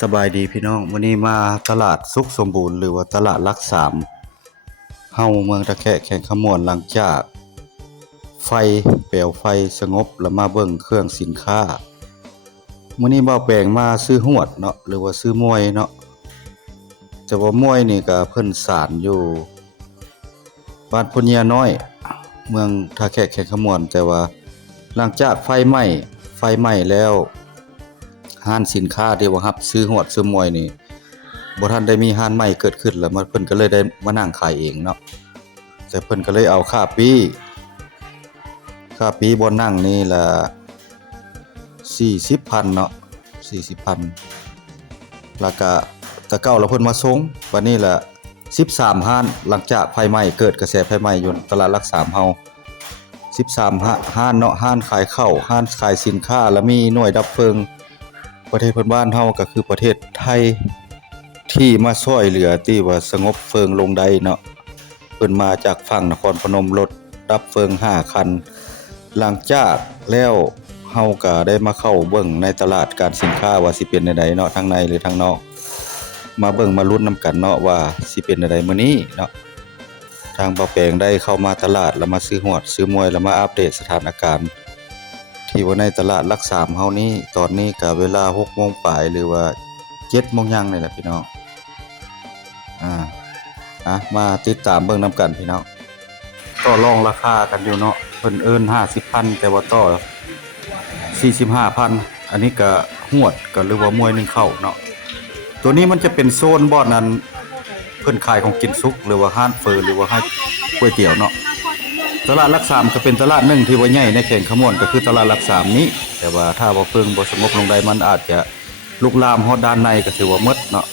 สบายดีพี่น้องวันนี้มาตลาดสุขสมบูรณ์หรือว่าตลาดหลักสามเฮาเมืองตะแคะแข่งขมวนหลังจากไฟเปลวไฟสงบแล้วมาเบิ่งเครื่องสินค้ามื้อนี้บ่าวแปลงมาซื้อหวดเนาะหรือว่าซื้อมวยเนาะแต่ว่ามวยนี่ก็เพิ่นศาลอยู่บ้านพุนยาน้อยเมืองตะแคะแข่งขมวนแต่ว่าหลังจากไฟไหม้แล้วห้านสินค้าที่ว่ารับซื้อหวดซื้อมวยนี่บ่ทันได้มีห้านใหม่เกิดขึ้นแล้วเพิ่นก็เลยได้มานั่งขายเองเนาะแต่เพิ่นก็เลยเอาค่าปีบ่นั่งนี่ละ 40,000 เนาะ 40,000 แล้วก็แตะเก้าแล้วเพิ่นมาส่งบัดนี้ละ13ห้านหลังจากไฟไหม้เกิดกระแสไฟไหม้อยู่ตลาดหลักสามเฮา13ห้านเนาะห้านขายข้าวห้านขายสินค้าแล้วมีหน่วยดับเพลิงประเทศเพิ่นบ้านเฮาก็คือประเทศไทยที่มาช่วยเหลือที่ว่าสงบเพลิงลงได้เนาะเพิ่นมาจากฝั่งนครพนมรถดับเพลิง5คันหลังจากแล้วเฮาก็ได้มาเข้าเบิ่งในตลาดการสินค้าว่าสิเป็นจังไดเนาะทางในหรือทางนอกมาเบิ่งมาลุ้นนํกันเนาะว่าสิเป็นจังไดมื้อนี้เนาะทางบ่าวแปลงได้เข้ามาตลาดแล้วมาซื้อหวดซื้อมวยแล้วมาอัปเดตสถานการณ์ที่ว่าในตลาดหลักสามเฮานี้ตอนนี้ก็เวลา 6:00 นปลายหรือว่า7:00 นยังนี่แหละพี่น้องมาติดตามเบิ่งนํกันพี่น้องต่อรองราคากันอยู่เนาะเพิ่นเอิ้น 50,000 แต่ว่าต่อ 45,000 อันนี้ก็หวดก็หรือว่ามวย1เข้าเนาะตัวนี้มันจะเป็นโซนบ่อนั้นเพิ่นขายของกินสุกหรือว่าร้านเฟอหรือว่าให้ก๋วยเตี๋ยวเนาะตลาดหลักสามก็เป็นตลาดหนึ่งที่ว่าใหญ่ในแข่งขมวนก็คือตลาดหลักสามนี้แต่ว่าถ้าบ่เพิ่งบ่สงบลงได้มันอาจจะลุกลามฮอดด้านในก็ถือว่าหมดเนาะ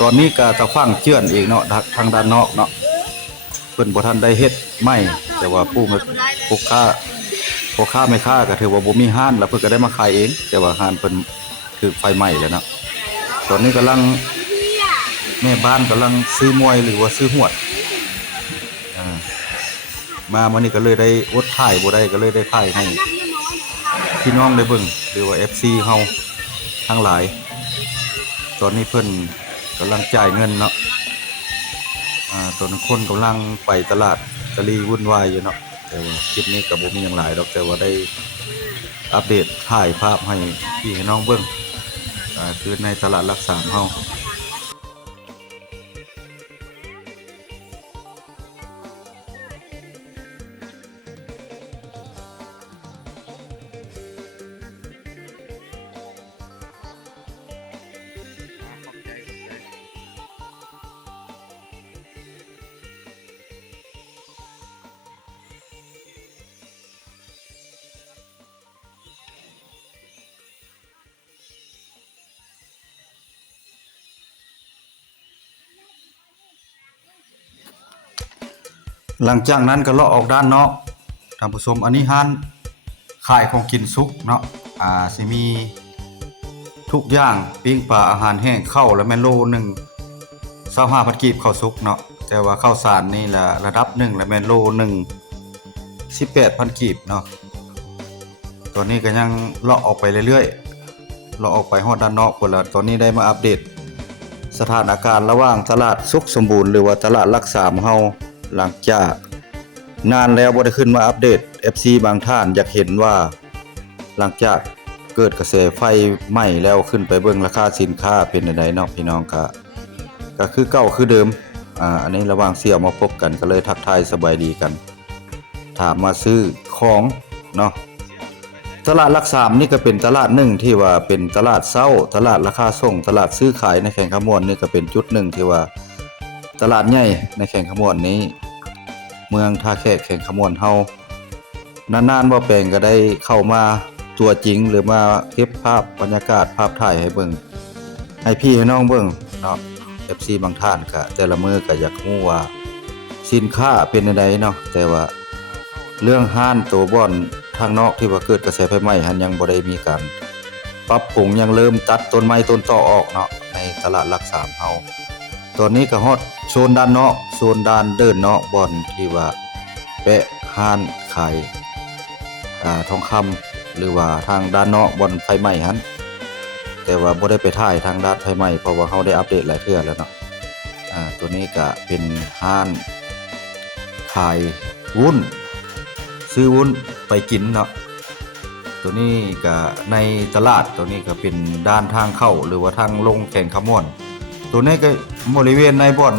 ตอนนี้ก็ตะฟังเจื้อนอีกเนาะทางด้านนอกเนาะเพิ่นบ่ทันได้เฮ็ดใหม่แต่ว่าผู้ค้าแม่ค้าก็ถือว่าบ่มีห้านแล้วเพิ่นก็ได้มาขายเองแต่ว่าห้านเพิ่นถูกไฟไหม้แล้วเนาะตอนนี้กำลังแม่บ้านกำลังซื้อมวยหรือว่าซื้อหวดมามื้อนี้ก็เลยได้อดถ่ายบ่ได้ก็เลยได้ถ่ายให้พี่น้องได้เบิ่งหรือว่า FC เฮาทั้งหลายตอนนี้เพิ่นกำลังจ่ายเงินเนาะตอนคนกำลังไปตลาดตะลีวุ่นวายอยู่เนาะแต่ว่าคลิปนี้ก็บ่มีหยังหลายดอกแต่ว่าได้อัปเดตถ่ายภาพให้พี่ให้น้องเบิ่งคือในตลาดหลักสามเฮาหลังจากนั้นก็เลาะออกด้านนอกท่านผู้ชมอันนี้ร้านขายของกินสุกเนาะสิมีทุกอย่างปิ้งปลาอาหารแห้งข้าวและแม่นโลนึง25,000 กีบข้าวสุกเนาะแต่ว่าข้าวสารนี่ละระดับ1และแม่นโลนึง18,000 กีบเนาะตอนนี้ก็ยังเลาะออกไปเรื่อยๆเลาะออกไปฮอดด้านนอกพุ่นละตอนนี้ได้มาอัปเดตสถานการณ์ระหว่างตลาดสุขสมบูรณ์หรือว่าตลาดหลักสามเฮาหลังจากนานแล้วบ่ได้ขึ้นมาอัปเดต FC บางท่านอยากเห็นว่าหลังจากเกิดกระแสไฟไหม้แล้วขึ้นไปเบิ่งราคาสินค้าเป็นจังไดเนาะพี่น้องก็คือเก่าคือเดิมอันนี้ระหว่างเสี่ยวมาพบกันก็เลยทักทายสบายดีกันถามมาซื้อของเนาะตลาดหลักสามนี่ก็เป็นตลาดหนึ่งที่ว่าเป็นตลาดเช้าตลาดราคาส่งตลาดซื้อขายในแข่งขมวนนี่ก็เป็นจุดหนึ่งที่ว่าตลาดใหญ่ในแข่งขมวนนี้เมืองท่าแขกแข่งขมวนเฮานานๆบ่แปลงก็ได้เข้ามาตัวจริงหรือมาเก็บภาพบรรยากาศภาพถ่ายให้เบิ่งให้พี่ให้น้องเบิ่งเนาะ FC บางท่านก็แต่ละมื้อก็อยากรู้ว่าสินค้าเป็นจังไดเนาะแต่ว่าเรื่องห้านตัวบ่อนทางนอกที่ว่าเกิดกระแสไฟไหม้หันยังบ่ได้มีการปรับปรุงยังเริ่มตัดต้นไม้ต้นตอออกเนาะในตลาดหลักสามเฮาตอนนี้ก็ฮอดโซนด้านนอกโซนด้านเดินเนาะบ่อนที่ว่าแปะห้านขายทองคำหรือว่าทางด้านนอกบ่อนไฟไหม้หั่น แต่ว่าบ่ได้ไปถ่ายทางด้านไฟไหม้เพราะว่าเฮาได้อัปเดตหลายเทื่อแล้วเนาะตัวนี้ก็เป็นร้านขายวุ้นซื้อวุ้นไปกินเนาะตัวนี้ก็ในตลาดตัวนี้ก็เป็นด้านทางเข้าหรือว่าทางลงแข่งขม่วนตัวนี้ก็บริเวณในบ่อน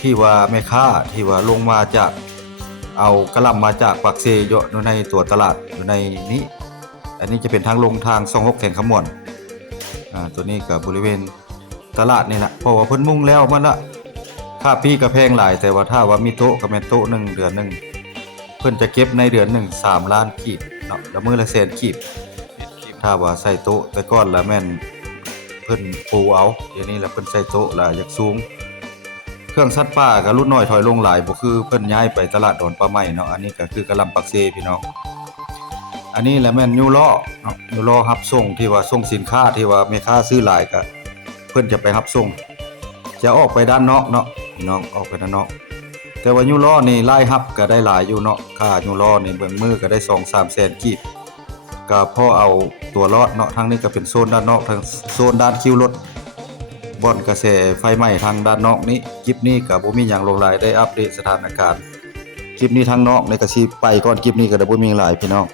ที่ว่าแม่ค้าที่ว่าลงมาจากเอากระหล่ำมาจากปากเซเยอะในตัวตลาดอยู่ในนี้อันนี้จะเป็นทางลงทาง26แข่งขม่วนตัวนี้ก็บริเวณตลาดนี่แหละเพราะว่าเพิ่นมุ่งแล้วมันละค่าปีก็แพงหลายแต่ว่าถ้าว่ามีโต๊ะก็แม่นโต๊ะนึงเดือนนึงเพิ่นจะเก็บในเดือนนึง3ล้านกีบเนาะแล้วมื้อละแสนกีบถ้าว่าใส่โต๊ะแต่ก่อนละแม่นเพิ่นปูเอาเดี๋ยวนี้ละเพิ่นใส่โต๊ะละอยากสูงเครื่องซัดป้าก็ลดน้อยถอยลงหลายบ่คือเพิ่นย้ายไปตลาดดอนปลาไหม้เนาะอันนี้ก็คือกะหล่ำปักเซพี่น้องอันนี้แหละแม่นยูล้อเนาะยูล้อรับส่งที่ว่าส่งสินค้าที่ว่าแม่ค้าซื้อหลายก็เพิ่นจะไปรับส่งจะออกไปด้านนอกเนาะพี่น้องออกไปด้านนอกแต่ว่ายูล้อนี่รายรับก็ได้หลายอยู่เนาะค่ายูล้อนี่เบิ่งมือก็ได้ 2-3 แสนกีบก็พอเอาตัวรอดเนาะทางนี้ก็เป็นโซนด้านนอกทางโซนด้านคิวรถบ่อนกระแสไฟไหม้ทางด้านนอกนี้คลิปนี้ก็บ่มีหยังลงรายได้อัปเดตสถานการณ์คลิปนี้ทางนอกในก็สิไปก่อนคลิปนี้ก็ได้บ่มีหลายพี่น้อง